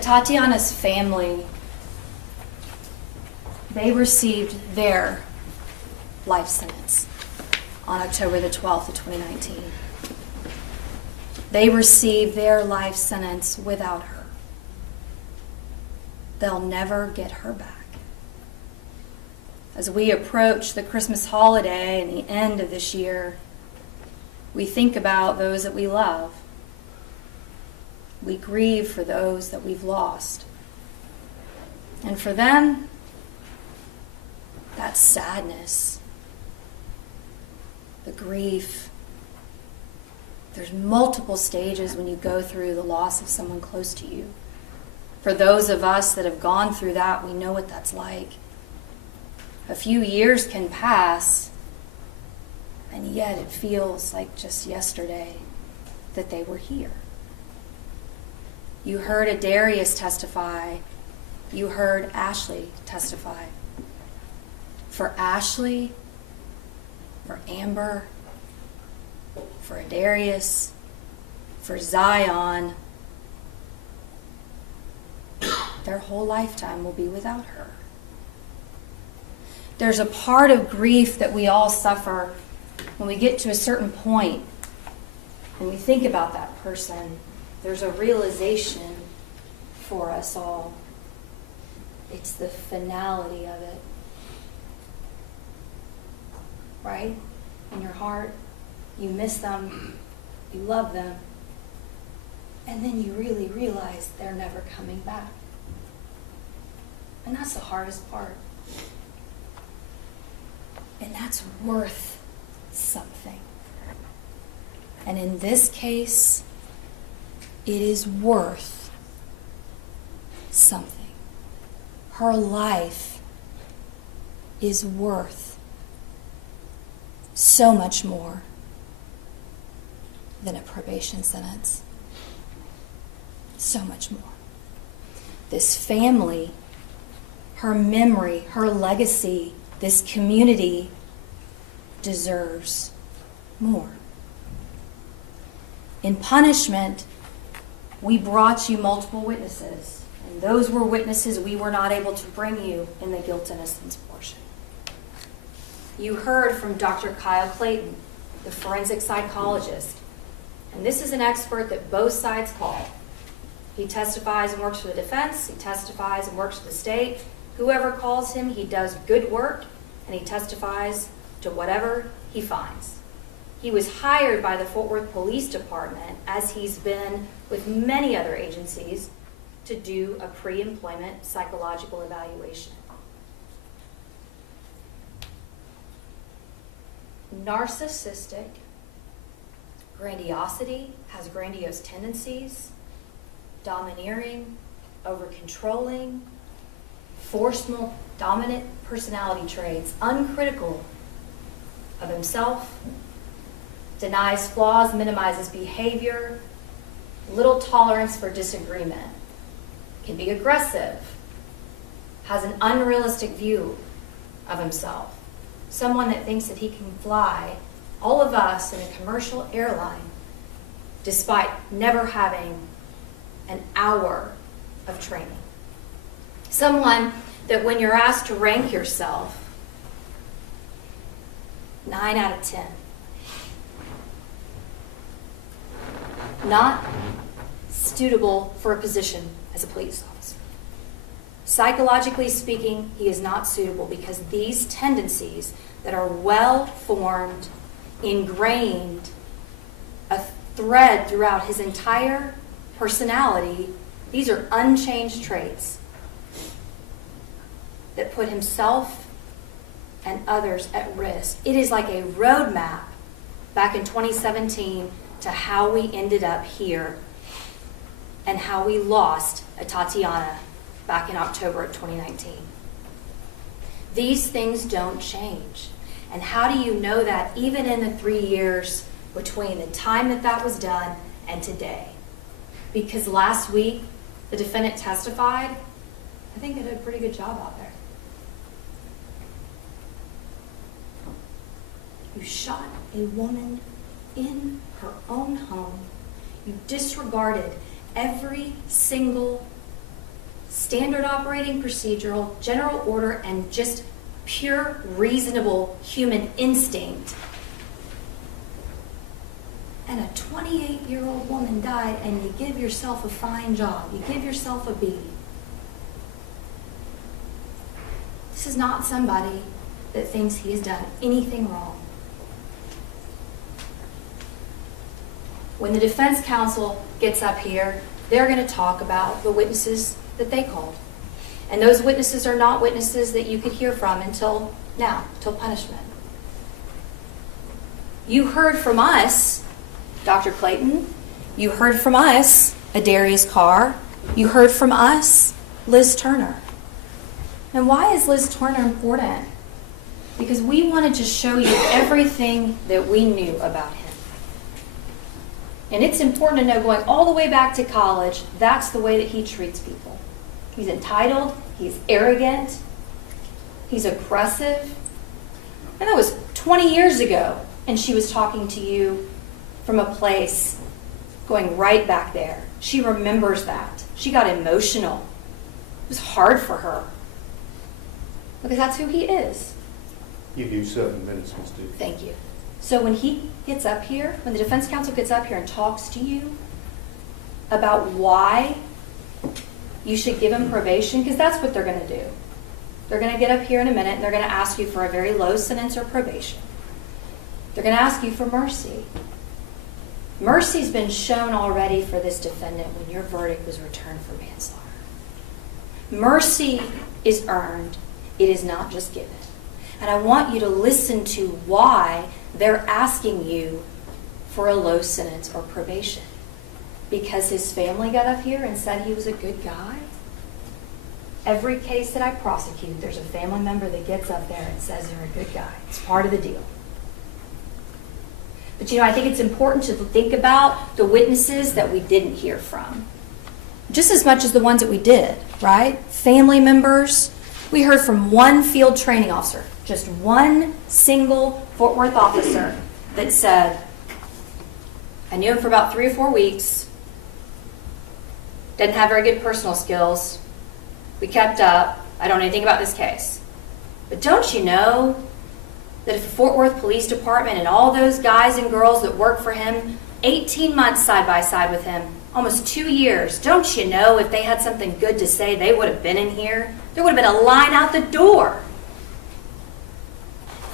Atatiana's family, they received their life sentence on October the 12th of 2019. They received their life sentence without her. They'll never get her back. As we approach the Christmas holiday and the end of this year, we think about those that we love. We grieve for those that we've lost. And for them, that sadness, the grief, there's multiple stages when you go through the loss of someone close to you. For those of us that have gone through that, we know what that's like. A few years can pass, and yet it feels like just yesterday that they were here. You heard Adarius testify. You heard Ashlea testify. For Ashlea, for Amber, for Adarius, for Zion, their whole lifetime will be without her. There's a part of grief that we all suffer when we get to a certain point and we think about that person. There's a realization for us all. It's the finality of it. Right? In your heart, you miss them, you love them, and then you really realize they're never coming back. And that's the hardest part. And that's worth something. And in this case, it is worth something. Her life is worth so much more than a probation sentence. So much more. This family, her memory, her legacy, this community deserves more. In punishment, we brought you multiple witnesses, and those were witnesses we were not able to bring you in the guilt innocence portion. You heard from Dr. Kyle Clayton, the forensic psychologist, and this is an expert that both sides call. He testifies and works for the defense, he testifies and works for the state. Whoever calls him, he does good work, and he testifies to whatever he finds. He was hired by the Fort Worth Police Department, as he's been with many other agencies, to do a pre-employment psychological evaluation. Narcissistic, grandiosity, has grandiose tendencies, domineering, over-controlling, forceful, dominant personality traits, uncritical of himself, denies flaws, minimizes behavior, little tolerance for disagreement, can be aggressive, has an unrealistic view of himself, someone that thinks that he can fly all of us in a commercial airline despite never having an hour of training. Someone that when you're asked to rank yourself, 9 out of 10. Not suitable for a position as a police officer. Psychologically speaking, he is not suitable because these tendencies that are well formed, ingrained, a thread throughout his entire personality, these are unchanged traits that put himself and others at risk. It is like a roadmap back in 2017 to how we ended up here and how we lost Atatiana back in October of 2019. These things don't change. And how do you know that even in the 3 years between the time that that was done and today? Because last week, the defendant testified. I think they did a pretty good job out there. You shot a woman in her own home. You disregarded every single standard operating procedural, general order, and just pure, reasonable human instinct. And a 28-year-old woman died, and you give yourself a fine job. You give yourself a B. This is not somebody that thinks he has done anything wrong. When the defense counsel gets up here, they're going to talk about the witnesses that they called. And those witnesses are not witnesses that you could hear from until now, till punishment. You heard from us, Dr. Clayton. You heard from us, Adarius Carr. You heard from us, Liz Turner. And why is Liz Turner important? Because we wanted to show you everything that we knew about him. And it's important to know, going all the way back to college, that's the way that he treats people. He's entitled, he's arrogant, he's aggressive. And that was 20 years ago, and she was talking to you from a place going right back there. She remembers that. She got emotional. It was hard for her. Because that's who he is. You do 7 minutes, Ms. Duke. Thank you. So when he gets up here, when the defense counsel gets up here and talks to you about why you should give him probation, because that's what they're going to do. They're going to get up here in a minute and they're going to ask you for a very low sentence or probation. They're going to ask you for mercy. Mercy's been shown already for this defendant when your verdict was returned for manslaughter. Mercy is earned. It is not just given. And I want you to listen to why they're asking you for a low sentence or probation. Because his family got up here and said he was a good guy? Every case that I prosecute, there's a family member that gets up there and says they're a good guy. It's part of the deal. But I think it's important to think about the witnesses that we didn't hear from. Just as much as the ones that we did, right? Family members. We heard from one field training officer, just one single Fort Worth officer that said, I knew him for about 3 or 4 weeks, didn't have very good personal skills, we kept up, I don't know anything about this case. But don't you know that if the Fort Worth Police Department and all those guys and girls that work for him, 18 months side by side with him, almost 2 years, don't you know if they had something good to say, they would have been in here? There would have been a line out the door.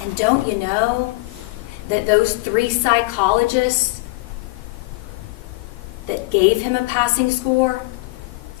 And don't you know that those 3 psychologists that gave him a passing score,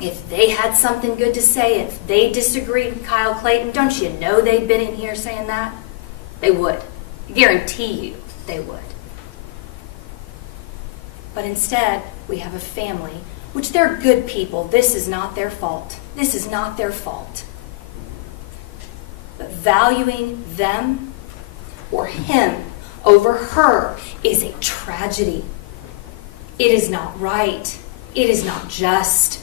if they had something good to say, if they disagreed with Kyle Clayton, don't you know they'd been in here saying that? They would. I guarantee you they would. But instead, we have a family, which they're good people. This is not their fault. This is not their fault. But valuing them or him over her is a tragedy. It is not right. It is not just.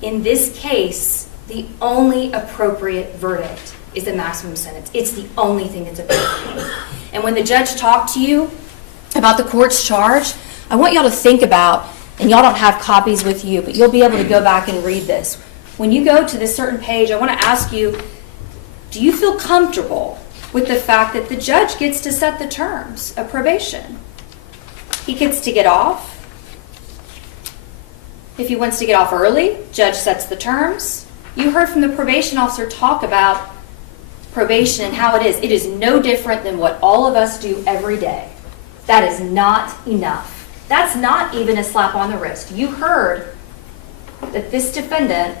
In this case, the only appropriate verdict is the maximum sentence. It's the only thing that's appropriate. And when the judge talked to you about the court's charge, I want y'all to think about, and y'all don't have copies with you, but you'll be able to go back and read this. When you go to this certain page, I want to ask you, do you feel comfortable with the fact that the judge gets to set the terms of probation? He gets to get off. If he wants to get off early, judge sets the terms. You heard from the probation officer talk about probation and how it is. It is no different than what all of us do every day. That is not enough. That's not even a slap on the wrist. You heard that this defendant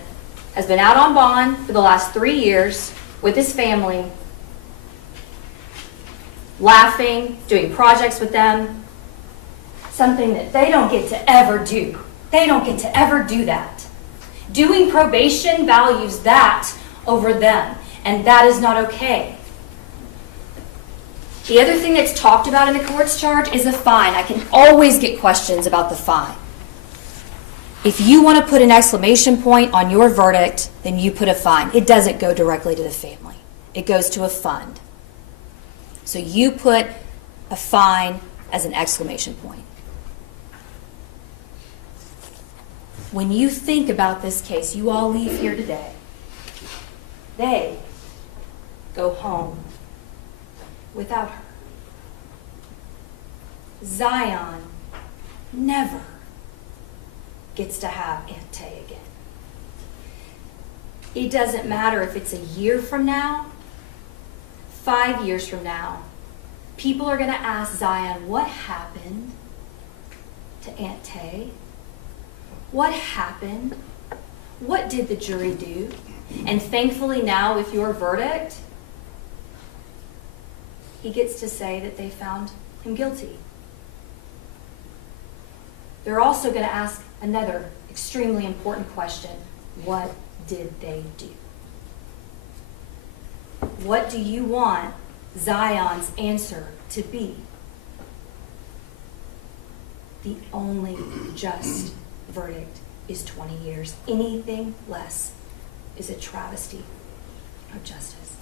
has been out on bond for the last 3 years with his family, laughing, doing projects with them, something that they don't get to ever do. They don't get to ever do that. Doing probation values that over them, and that is not okay. The other thing that's talked about in the court's charge is a fine. I can always get questions about the fine. If you want to put an exclamation point on your verdict, then you put a fine. It doesn't go directly to the family. It goes to a fund. So you put a fine as an exclamation point. when you think about this case, you all leave here today, they go home without her. Zion never gets to have Aunt Tay again. It doesn't matter if it's a year from now, 5 years from now, people are going to ask Zion, what happened to Aunt Tay? What happened? What did the jury do? And thankfully now, with your verdict, he gets to say that they found him guilty. They're also going to ask another extremely important question. What did they do? What do you want Zion's answer to be? The only just verdict is 20 years. Anything less is a travesty of justice.